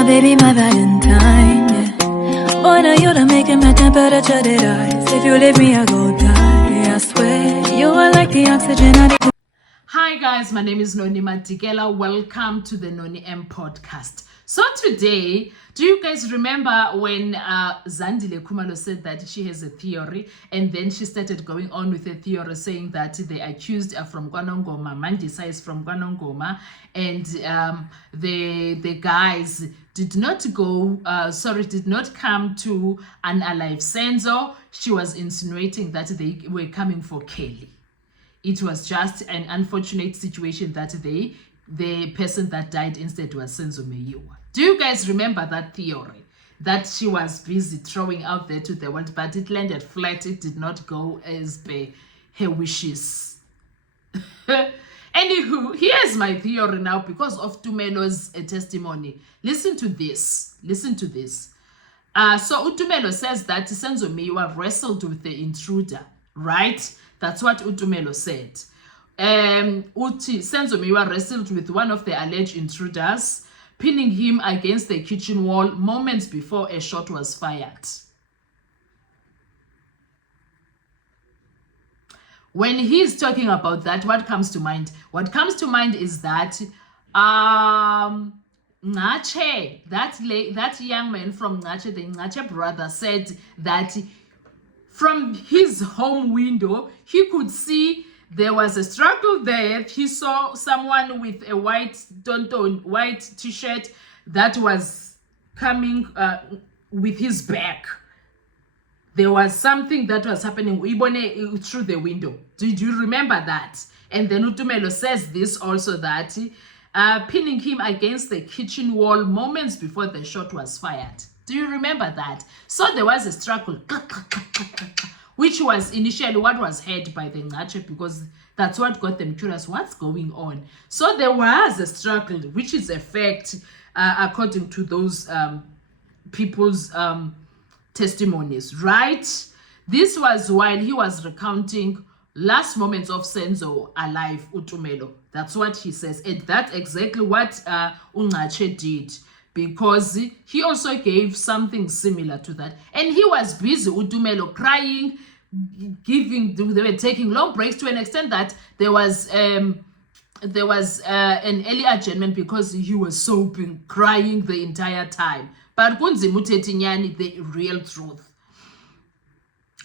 my baby, my Valentine, yeah. Boy, now you done making my temperature dead rise. If you leave me, I go die, I swear. You are like the oxygen I need. Hi guys, my name is Noni Madikela. Welcome to the Noni M podcast. So today, do you guys remember when Zandile Khumalo said that she has a theory, and then she started going on with a theory saying that the accused are from KwaNongoma, Mandisa is from KwaNongoma, and the guys did not come to unalive Senzo. She was insinuating that they were coming for Kelly. It was just an unfortunate situation that the person that died instead was Senzo Meyiwa. Do you guys remember that theory that she was busy throwing out there to the world, but it landed flat? It did not go as per her wishes. Anywho, here's my theory now because of Tumelo's testimony. Listen to this. So Utumelo says that Senzo Meyiwa wrestled with the intruder, right? That's what Utumelo said. Senzo Meyiwa wrestled with one of the alleged intruders, pinning him against the kitchen wall moments before a shot was fired. When he's talking about that, what comes to mind? What comes to mind is that Ngache, that young man from Ngache, the Ngache brother, said that from his home window, he could see there was a struggle there. He saw someone with a white t-shirt that was coming with his back. There was something that was happening through the window. Did you remember that? And then Utumelo says this also, that pinning him against the kitchen wall moments before the shot was fired. Do you remember that? So there was a struggle, which was initially what was heard by the Ngache, because that's what got them curious, what's going on? So there was a struggle, which is a fact, according to those people's testimonies, right? This was while he was recounting last moments of Senzo alive, Utumelo. That's what he says. And that's exactly what Ngache did, because he also gave something similar to that. And he was busy, Utumelo, crying, they were taking long breaks to an extent that there was an early adjournment because he was sobbing, crying the entire time. But kunzima uthethi nyani, the real truth.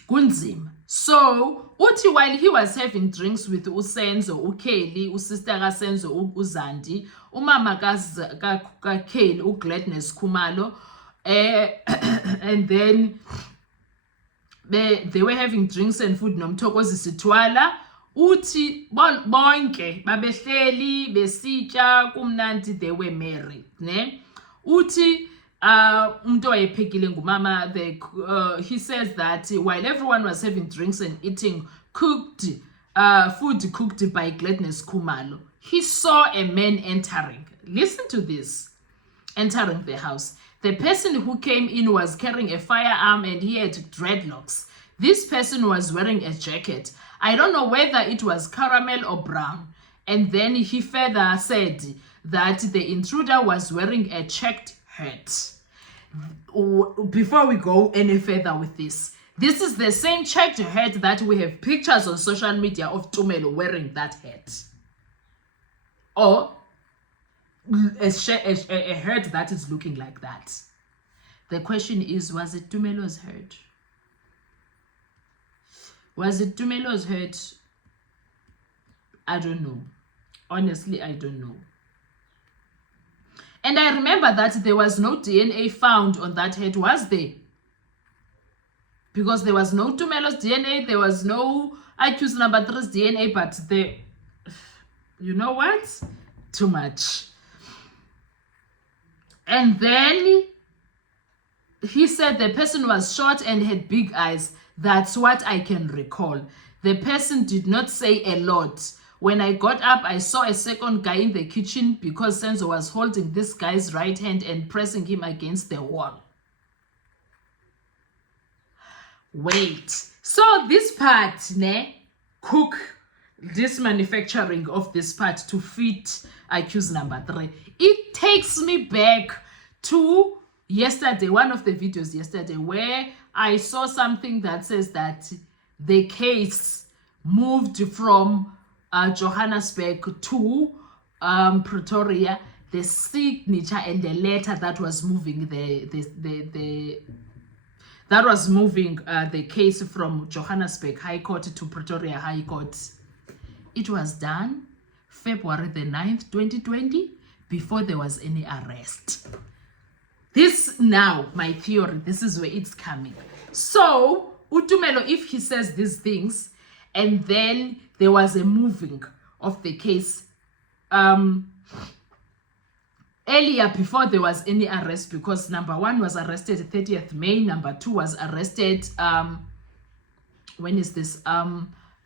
Kunzima. So, uthi while he was having drinks with uSenzo, uKelly, usister kaSenzo, uZandi, umama kaKelly, uGladness Khumalo, and then they were having drinks and food nomthokozi Sithwala. Uthi bonke babehleli besitya kumnandi, they were married, ne? Uthi umuntu wayephekile ngumama, he says that while everyone was having drinks and eating food cooked by Gladness Khumalo, he saw a man entering. Listen to this. Entering the house. The person who came in was carrying a firearm and he had dreadlocks. This person was wearing a jacket. I don't know whether it was caramel or brown. And then he further said that the intruder was wearing a checked hat. Before we go any further with this is the same checked hat that we have pictures on social media of Tumelo wearing that hat. Or a hat that is looking like that. The question is, was it Tumelo's hat? Was it Tumelo's hat? I don't know. Honestly, I don't know. And I remember that there was no DNA found on that head, was there? Because there was no Tumelo's DNA, there was no accused number 3's DNA, but you know what? Too much. And then he said the person was short and had big eyes. That's what I can recall. The person did not say a lot. When I got up, I saw a second guy in the kitchen because Senzo was holding this guy's right hand and pressing him against the wall. Wait. So this part, cook this manufacturing of this part to fit accused number 3. It takes me back to yesterday, one of the videos yesterday, where I saw something that says that the case moved from Johannesburg to Pretoria. The signature and the letter that was moving the case from Johannesburg High Court to Pretoria High Court. It was done February the 9th, 2020, before there was any arrest. This now, my theory, this is where it's coming. So, Utumelo, if he says these things, and then there was a moving of the case, earlier before there was any arrest, because number one was arrested 30th May, number two was arrested, when is this,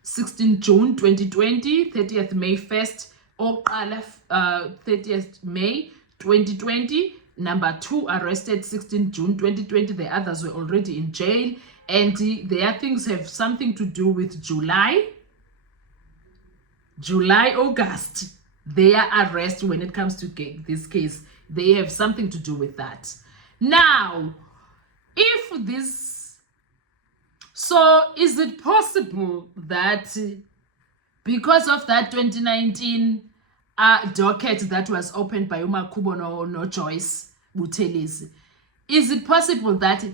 16 June 2020, 30th May 1st, or 30th May 2020, number two arrested 16 June 2020, the others were already in jail, and their things have something to do with July, August. Their arrest, when it comes to this case, they have something to do with that. Now, if this, so is it possible that because of that 2019 docket that was opened by uMakhubo no Joyce Buthelezi, is it possible that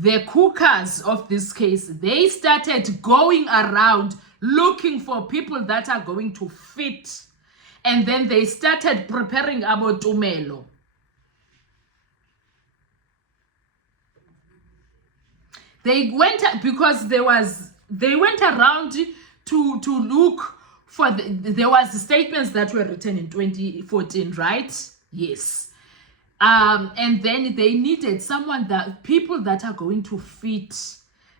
the cookers of this case, they started going around looking for people that are going to fit, and then they started preparing about Tumelo? They went, because they went around to look for there was statements that were written in 2014, right? Yes. And then they needed people that are going to fit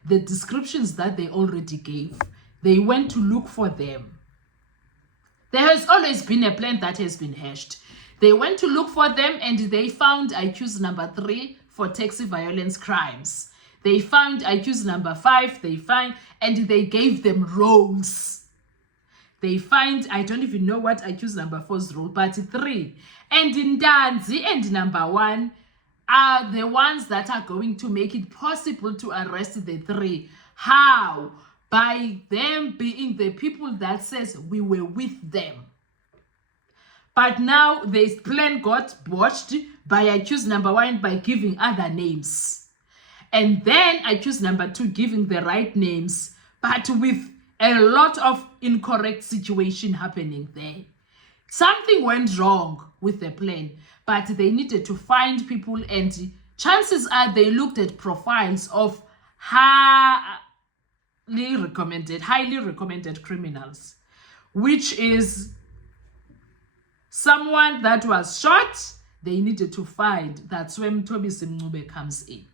the descriptions that they already gave. They went to look for them. There has always been a plan that has been hashed. They went to look for them, and they found accused number 3 for taxi violence crimes. They found accused number 5, and they gave them roles. They find, I don't even know what accused number 4's role, but 3. And Ntanzi and number 1 are the ones that are going to make it possible to arrest the 3. How? By them being the people that says we were with them. But now this plan got botched by accused number 1 by giving other names. And then accused number 2 giving the right names, but with a lot of incorrect situation happening there. Something went wrong with the plan, but they needed to find people, and chances are they looked at profiles of highly recommended criminals, which is someone that was shot. They needed to find. That's when Mthobisi Mncube comes in.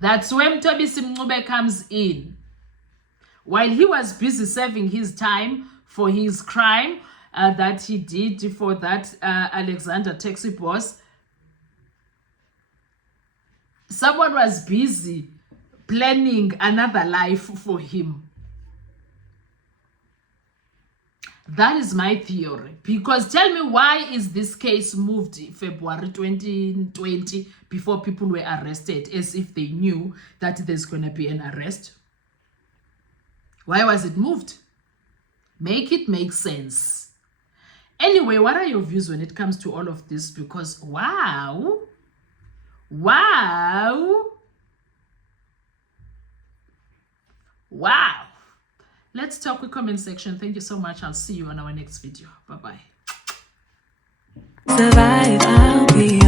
That's when Mthobisi Mncube comes in. While he was busy serving his time for his crime that he did for that Alexander taxi boss, someone was busy planning another life for him. That is my theory. Because tell me, why is this case moved February 2020 before people were arrested, as if they knew that there's going to be an arrest? Why was it moved? Make it make sense. Anyway, what are your views when it comes to all of this? Because wow. Let's talk with comment section. Thank you so much. I'll see you on our next video. Bye-bye. Survive, I'll be